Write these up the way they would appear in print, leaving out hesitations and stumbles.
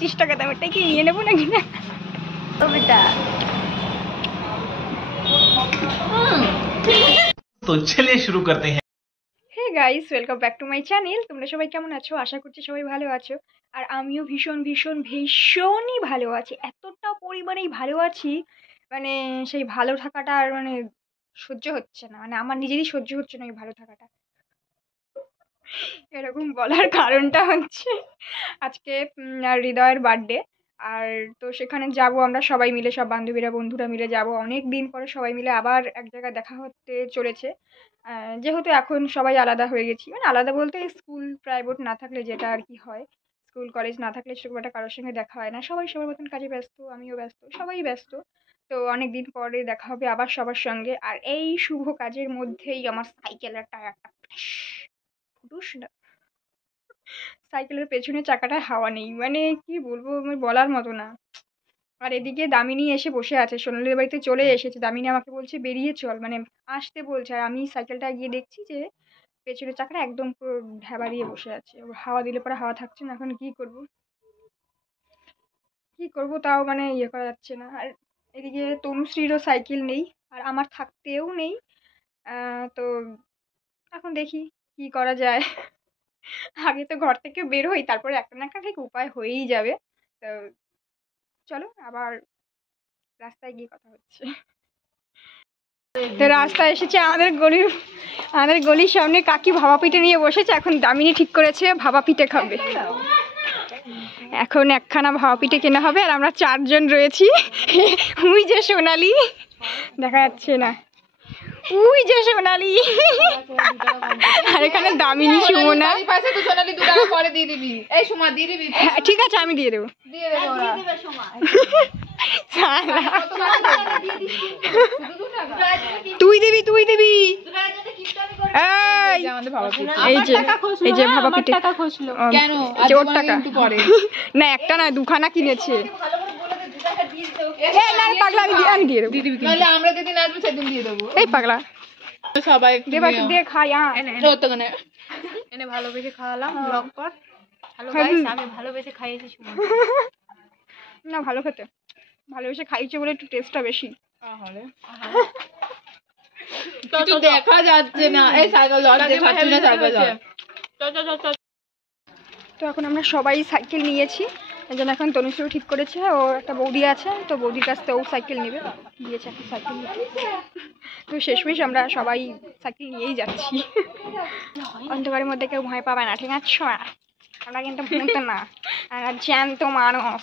25 টাকা দামেরটাই কি নিয়ে নেবো নাকি না বেটা। तो चलिए शुरू करते हैं। Hey guys, welcome back to my channel. তোমরা সবাই কেমন আছো? আশা করছি সবাই ভালো আছো। আর আমিও ভীষণই ভালো আছি। এতটা পরিমাণেই ভালো আছি, মানে সেই ভালো থাকাটা আর মানে সহ্য হচ্ছে না, মানে আমার নিজেরই সহ্য হচ্ছে না এই ভালো থাকাটা। এরকম বলার কারণটা হচ্ছে আজকে হৃদয়ের বার্থডে। আর তো সেখানে যাব আমরা সবাই মিলে, সব বান্ধবীরা বন্ধুরা মিলে যাব। অনেক দিন পরে সবাই মিলে আবার এক জায়গায় দেখা হতে চলেছে। যেহেতু এখন সবাই আলাদা হয়ে গেছি, মানে আলাদা বলতে স্কুল প্রাইভেট না থাকলে যেটা আর কি হয়, স্কুল কলেজ না থাকলে সেরকম একটা কারোর সঙ্গে দেখা হয় না। সবাই সবার মতন কাজে ব্যস্ত, আমিও ব্যস্ত, সবাই ব্যস্ত। তো অনেক দিন পরে দেখা হবে আবার সবার সঙ্গে। আর এই শুভ কাজের মধ্যেই আমার সাইকেলের টায়ারটা ফুটুস না, সাইকেলের পেছনের চাকাটায় হাওয়া নেই, মানে কি বলবো, আমি বলার মতো না। আর এদিকে দামিনী এসে বসে আছে, সোনালির বাড়িতে চলে এসেছে। দামিনী আমাকে বলছে বেরিয়ে চল, মানে আসতে বলছে। আর আমি সাইকেলটা গিয়ে দেখছি যে পেছনের চাকাটা একদম পুরো ঢেবা দিয়ে বসে আছে, হাওয়া দিলে পরে হাওয়া থাকছে না। এখন কি করব তাও মানে ইয়ে করা যাচ্ছে না। আর এদিকে তনুশ্রীরও সাইকেল নেই, আর আমার থাকতেও নেই। তো এখন দেখি কি করা যায়। আগে তো ঘর থেকে বের হই, তারপরে একটা না একটা ঠিক উপায় হয়েই যাবে। তো চলো আবার রাস্তায় গিয়ে কথা হচ্ছে। তো রাস্তায় এসেছে আমাদের গলির সামনে কাকি ভাপা পিঠে নিয়ে বসেছে। এখন দামিনী ঠিক করেছে ভাপা পিঠে খাবে। এখন একখানা ভাপা পিঠে কেনা হবে। আর আমরা 4 জন রয়েছি। উই যে সোনালি, দেখা যাচ্ছে না, উই যে সোনালি, আর এখানে দামিনী সুমনা। ঠিক আছে, আমি দিয়ে দেবো। তুই দিবি এই যে ভাপা পিঠে। ওর টাকা না, একটা না দুখানা কিনেছে। পাগলা, আমি দিয়ে দেবো। আমরা যেদিন আসবো সেদিন দিয়ে দেবো। এই পাগলা সবাই দিয়ে খাই। এনে ভালোবেসে খাওয়ালাম। ব্লগ কর। হ্যালো গাইস, আমি ভালোবেসে খাইয়েছি সুমন। না, ভালো খেতে, ভালোবেসে খাইছে বলে একটু টেস্টটা বেশি। কিছু দেখা যাচ্ছে না। এই সাইকেল লজ দেখাচ্ছি না, সাইকেল লজ। তো এখন আমরা সবাই সাইকেল নিয়েছি। এই জন্য এখন তনুশ্রী ঠিক করেছে, ও একটা বৌদি আছে, তো বৌদির কাছ থেকে ও সাইকেল নেবে, দিয়েছে একটা সাইকেল নিতে। তো শেষমেশ আমরা সবাই সাইকেল নিয়েই যাচ্ছি। অন্ধকারের মধ্যে কেউ ভয় পাবে না, ঠিক আছে? আমরা কিন্তু ভূত না, আমরা জ্যান্ত মানুষ।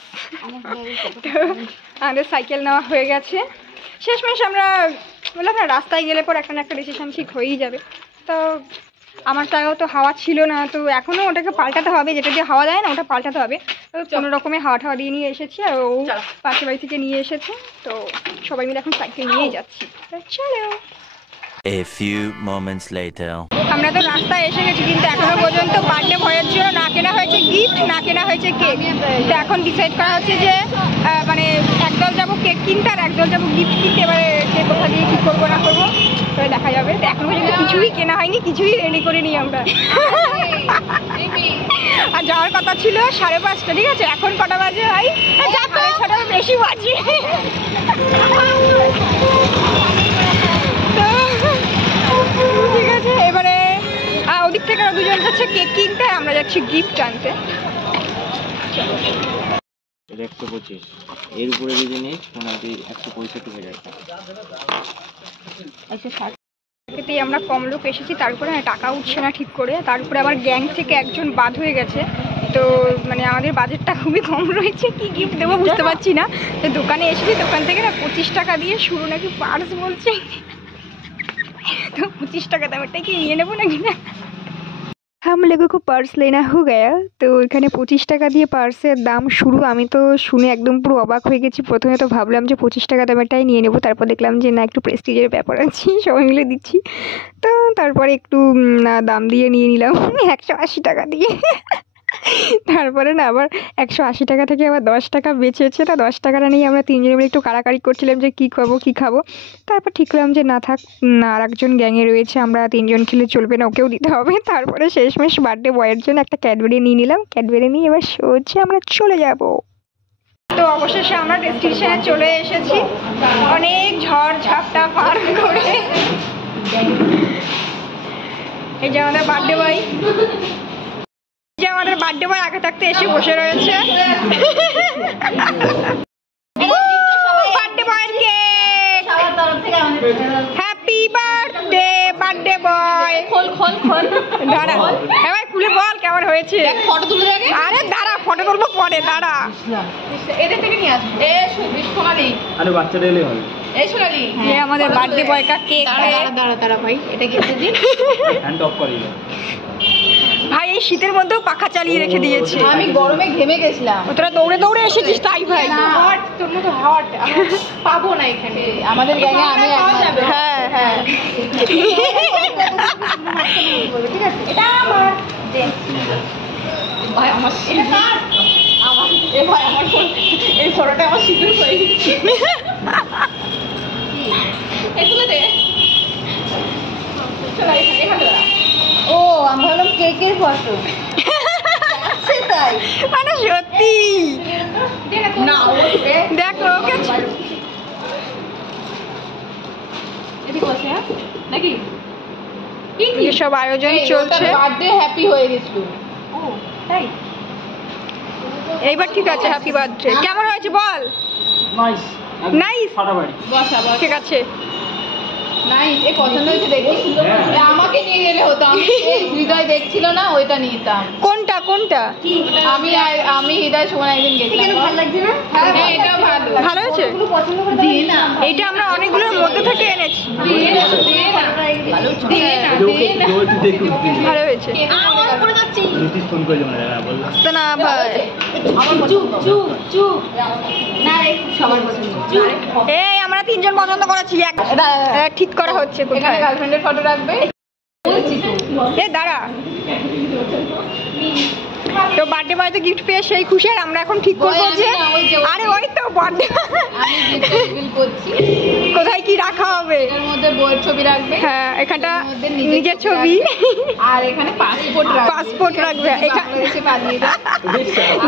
তো আমাদের সাইকেল নেওয়া হয়ে গেছে। শেষমেশ আমরা বললাম না, রাস্তায় গেলে পর একটা না একটা ডিসিশন ঠিক হয়েই যাবে। তো আমার টাকাও তো হাওয়া ছিল না, তো এখনও ওটাকে পাল্টাতে হবে, যেটা দিয়ে হাওয়া দেয় না ওটা পাল্টাতে হবে। তো কোনো রকমে হাওয়া দিয়ে নিয়ে এসেছি, আর ও পাশের বাড়ি থেকে নিয়ে এসেছে। তো সবাই মিলে এখন সাইকেল নিয়েই যাচ্ছি। চলো। A few moments later. আমরা তো রাস্তায় এসে গেছি, কিন্তু এখনো পর্যন্ত বার্থডে ভয়ের জন্য না কেনা হয়েছে গিফট, না কেনা হয়েছে কেক। তো এখন ডিসাইড করা হচ্ছে যে মানে একদল যাবো কেক কিনতে, আর একদল যাবো গিফট কিনতে। এবারে কে কোথা দিয়ে কী করবো না করবো তো দেখা যাবে। তো এখনো পর্যন্ত কিছুই কেনা হয়নি, কিছুই রেডি করে নিই আমরা। আর যাওয়ার কথা ছিল 5:30, ঠিক আছে? এখন কটা বাজে ভাই? 6:30 বেশি বাজে। ঠিক আছে, এবারে ওদিক থেকে দুজন যাচ্ছে কেক কিনতে, আমরা যাচ্ছি গিফট আনতে। 125 এর উপরে যদি নিস মোটামুটি 165 হয়ে যায়। 160 এতেই আমরা কম লোক এসেছি, তারপরে টাকা উঠছে না ঠিক করে। তারপরে আবার গ্যাং থেকে একজন বাদ হয়ে গেছে। তো মানে আমাদের বাজেটটা খুবই কম রয়েছে, কি গিফট দেবো বুঝতে পারছি না। তো দোকানে এসেছি, দোকান থেকে না 25 টাকা দিয়ে শুরু, নাকি পার্স বলছে। तो 25 টাকা দামেরটাই কি নিয়ে নেবো নাকি না। हम लोगों को पर्स लेना हो गया। তো এখানে 25 টাকা দিয়ে পার্সের দাম শুরু। আমি তো শুনে একদম পুরো অবাক হয়ে গেছি। প্রথমে তো ভাবলাম যে 25 টাকা দামেরটাই নিয়ে নেবো, তারপর দেখলাম যে না, একটু প্রেস্টিজের ব্যাপার আছে, সবাই মিলে দিচ্ছি। তো তারপরে একটু দাম দিয়ে নিয়ে নিলাম 180 টাকা দিয়ে। তারপরে না আবার 180 টাকা থেকে আবার 10 টাকা বেঁচেছে, না 10 টাকাটা নিয়ে আমরা তিনজনে মিলে একটু কাড়াকাড়ি করছিলাম যে কী খাবো। তারপর ঠিক করলাম যে না থাক, আর একজন গ্যাংয়ে রয়েছে, আমরা তিনজন খেলে চলবে না, ওকেও দিতে হবে। তারপরে শেষমেশ বার্থডে বয়ের জন্য একটা ক্যাডবেরি নিয়ে নিলাম, ক্যাডবেরি নিয়ে এবার সোজা আমরা চলে যাব। তো অবশেষে আমরা ডেস্টিনেশনে চলে এসেছি, অনেক ঝড় ঝাপটা পার করে। এই যে আমাদের বার্থডে বয়, আমাদের বার্থডে বয় আগে থাকতে এসে বসে রয়েছে। বার্থডে বয়ের cake, happy birthday birthday boy. খোল দাঁড়া, এবার খুলে বল কেমন হয়েছে। ফটো তুলে দেখে। আরে দাঁড়া, ফটো তুলবো পরে, দাঁড়া। এদের থেকে নিয়ে আসবো। সোনালি, আরে বাচ্চাটা এলেই হবে। এই সোনালি, আমাদের বার্থডে বয় কা কেক। দাঁড়া ভাই, এটা কেটে দিন। হ্যান্ড অফ করে দিল ভাই এই শীতের মধ্যেও পাখা চালিয়ে রেখে দিয়েছে। আমি গরমে ঘেমে গেছিলাম। তোরা দৌড়ে দৌড়ে এসেছিস তাই ভাই। হট, তোর মতো হট পাবো না এখানে। আমাদের গ্যাংয়ে আমি একমাত্র। হ্যাঁ হ্যাঁ, ঠিক আছে, এটা আমার ভাই, আমার এটা কার? আমার এ ভাই, আমার ফোন, এই ফটোটা আমার সিঁদুর হয়ে গেছে। এগুলো দে। চল এখানে দাঁড়া। ও, আমি ভাবলাম কেকের ফটো। তাই মানে সত্যি না, দেখ ওকে এদিকে বসে, হ্যাঁ নাকি সব আয়োজন চলছে। বার্থডে হ্যাপি হয়ে গেছিল। ও তাই, এইবার ঠিক আছে, হ্যাপি বার্থডে। কেমন হয়েছে বল? নাইস নাইস, ফাটাফাটি। বসা বস। ঠিক আছে। নাইস, এই পছন্দ হয়েছে দেখি। আমাকে নিয়ে গেলে হতো, আমি হৃদয় দেখছিল না, ওইটা নিতাম। কোনটা কোনটা? আমি হৃদয় সময় একদিন গেছিলাম। ভালো লাগছে না? হ্যাঁ, এটা ভালো। ভালো হয়েছে। দিয়ে না, এইটা আমরা অনেকগুলোর মধ্যে থেকে এনেছি। দিয়ে না, দিয়ে না, দিয়ে না, দিয়ে না। ভালো হয়েছে। আমার উপরে যাচ্ছি। নীতিশ ফোন করে যেমন বললো তো না ভাই, চুপ না রে, সবার পছন্দ। এই আমরা তিনজন পছন্দ করেছি, এক ঠিক করা হচ্ছে এখানে কোথায়। গার্লফ্রেন্ডের ফটো রাখবে। এ দাঁড়া, তো বার্থডে বয় তো গিফট পেয়ে সেই খুশি, আর আমরা এখন ঠিক করবো যে আরে ওই তো বার্থডে আমি গিফট রিভিল করছি। কোথায় কি রাখা হবে। এর মধ্যে বইয়ের ছবি রাখবে, হ্যাঁ, এখানটা এর মধ্যে নিজের ছবি, আর এখানে পাসপোর্ট রাখবে। পাসপোর্ট রাখবে। বাংলাদেশে পালিয়ে যায়।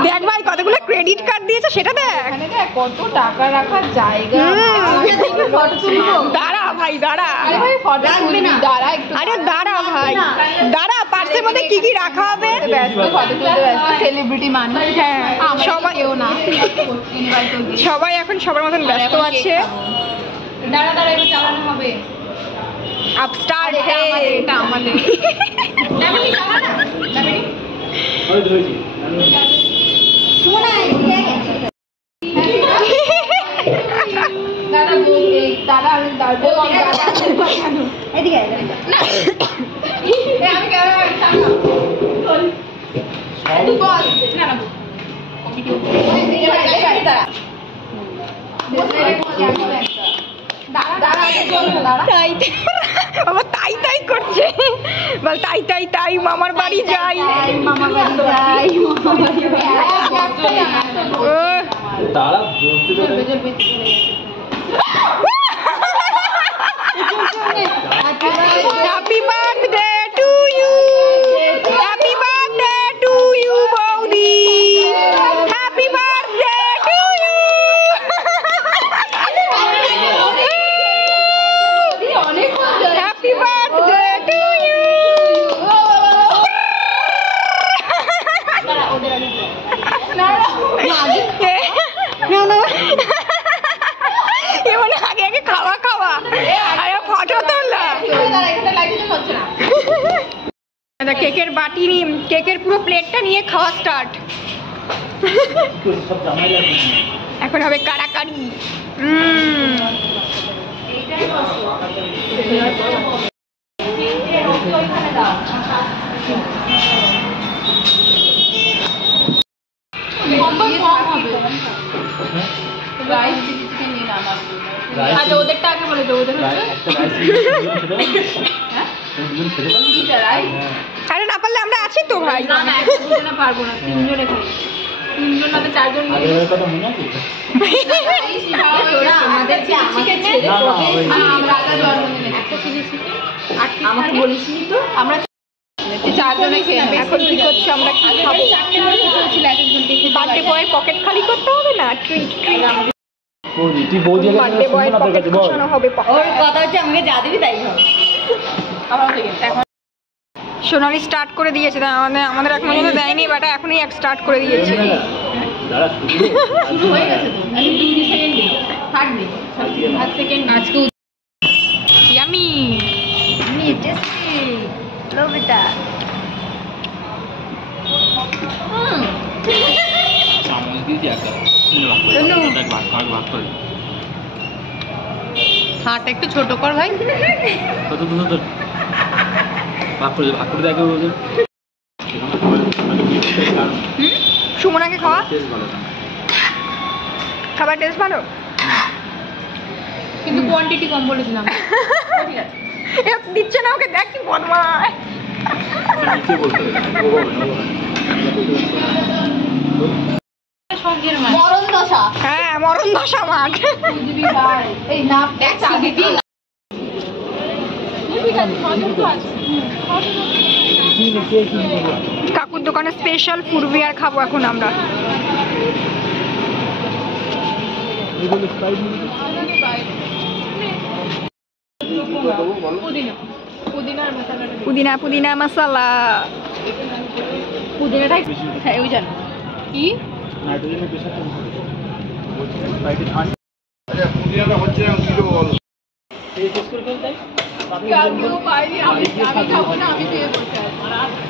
দেখ ভাই কতগুলো ক্রেডিট কার্ড দিয়েছে সেটা দেখ। এখানে দেখ কত টাকা রাখার জায়গা। ফটো তুলবো। দাঁড়া ভাই দাঁড়া, আরে ভাই ফটো তুলবি, দাঁড়া একটু। আরে দাঁড়া ভাই দাঁড়া, পার্সের মধ্যে কি কি রাখা হবে। ব্যস্ত, ফটো তুলতে ব্যস্ত, সেলিব্রিটি মানুষ। হ্যাঁ, সবাই সবাই কেউ না। Invite করে দিই। সবাই এখন সবার মতন ব্যস্ত আছে। দাঁড়া দাঁড়া, এবার চালানো হবে। আপ স্টার্ট এটা আমাদের, এটা আমাদের। নামিনি চালা না, নামিনি। ওই ধরেছি দাঁড়া বল, এই দাঁড়া, আমি দাঁড়াবো। এদিকে আয়, আমি কেন বল। তুই বল না না, তাই তাই করছে, বল তাই তাই তাই মামার বাড়ি যাই। ও, তারা বলতে happy birthday to you, happy birthday to you বৌদি, happy birthday to you. Happy birthday to you. এমন আগে আগে খাওয়া খাওয়া, আরে ফটো তোলা। কেকের বাটি নিয়ে, কেকের পুরো প্লেটটা নিয়ে খাওয়া স্টার্ট। সব জামাই লাগবে। এখন হবে কাড়াকাড়ি। আচ্ছা, ওদেরটা আগে বলে দেবো, ওদের হচ্ছে একটা রাইস আরে না পারলে আমরা আছি তো ভাই। না না একটা দুজনে পারবো না, তিনজনে খাই। তিনজন না তো চারজন মিলে। তোরা আমাদের চিকেন ছেড়ে আমরা আগে জন্মদিনে একটা চিলি চিকেন আর আমাকে বলিসনি তো আমরা চারজনে খেয়ে নেব। এখন কি করছি আমরা, কি খাবো? চারটে করে খেতে হচ্ছিল এক একজন দেখে বার্থডে বয়ের পকেট খালি করতে হবে না, ট্রিট ট্রিট। তুই বৌদি বার্থডে বয়ের পকেট খসানো হবে। ওর কথা হচ্ছে আমাকে যা দিবি তাই হবে। আমার থেকে এখন সোনালি স্টার্ট করে দিয়েছে, তা আমাদের এখন পর্যন্ত দেয়নি, বাট এখনই স্টার্ট করে দিয়েছে। শুরু হয়ে গেছে তো, আমি 2 সেকেন্ড দিই, থার্ড দিই, 5 সেকেন্ড আজকে ইয়ামি আমি টেস্টি লভ এটা। হাট একটু ছোট কর ভাই। সুমনাকে খাওয়া, খাবার টেস্ট ভালো, কিন্তু কোয়ান্টিটি কম বলেছিলাম। এ দিচ্ছে না ওকে, দেখ কি বদমাশ। মরণ দশা হ্যাঁ, মরণ দশা মাঠ। বুঝবি ভাই, এই না দেখছি দিদি কাকুর দোকানে স্পেশাল ফুরবিয়ার খাবো এখন আমরা। পুদিনা পুদিনা মশলা, পুদিনাটাই হ্যাঁ ওই জানো কি আমি খাবো না, আমি খেয়ে বসে আছি।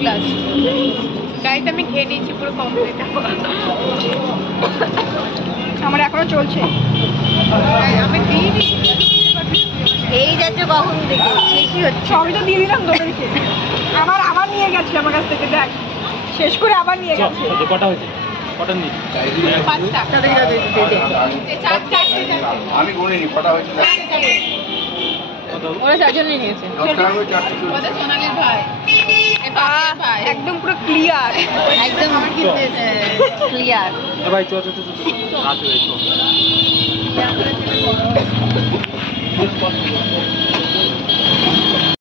গ্লাস গাইস আমি খেয়ে নিয়েছি পুরো কমপ্লিট। আমার এখনো চলছে। আমি দিইনি এই যাচ্ছে কখন থেকে শেষই হচ্ছে। সবই তো দিয়ে দিলাম তোদেরকে, আবার নিয়ে গেছে আমার কাছ থেকে, দেখ শেষ করে আবার নিয়ে গেছে। কটা হয়েছে? কটা নিয়ে 5টা আমি গুনিনি কটা হয়েছিল। ওরা 4 জনই নিয়েছে। ওদের সোনালির ভাই এই পাশের ভাই একদম পুরো ক্লিয়ার, একদম আমার কিন্তু ক্লিয়ার। ভাই চল চল চল রাত হয়েছে।